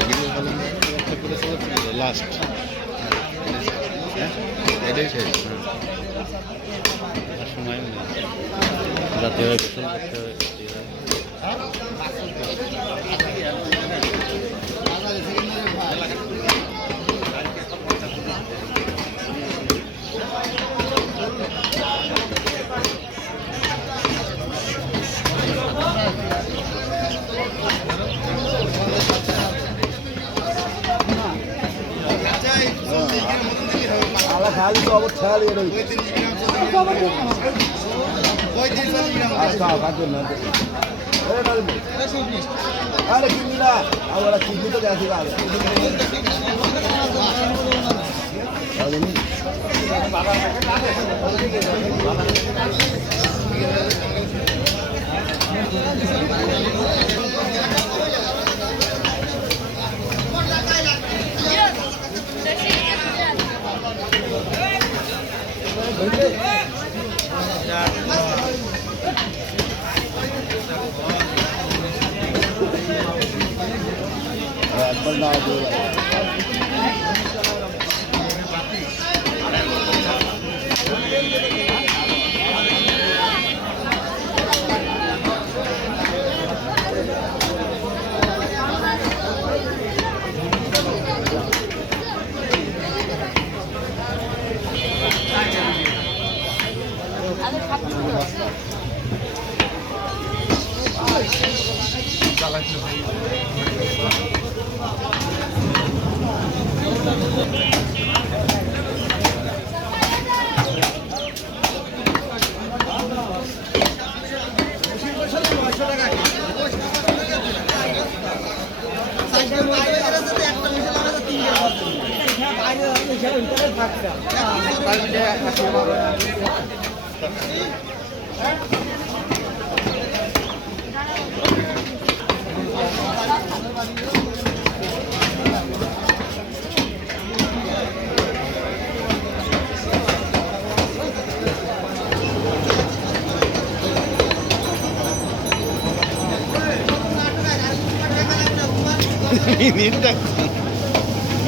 video calling করেছে last এটাই শেষ আর সময় নেই রাতে হয় গোসল করতে হয় খালি তো অবস্থা খালি আরে কিনবি না আমরা কিনবি তো গেছি একবার না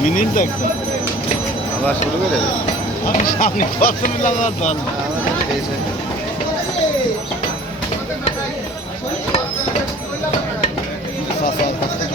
মিনিট দেখছেন আবার শুরু করে আমি সামনে কত মিলাম দল আমাদের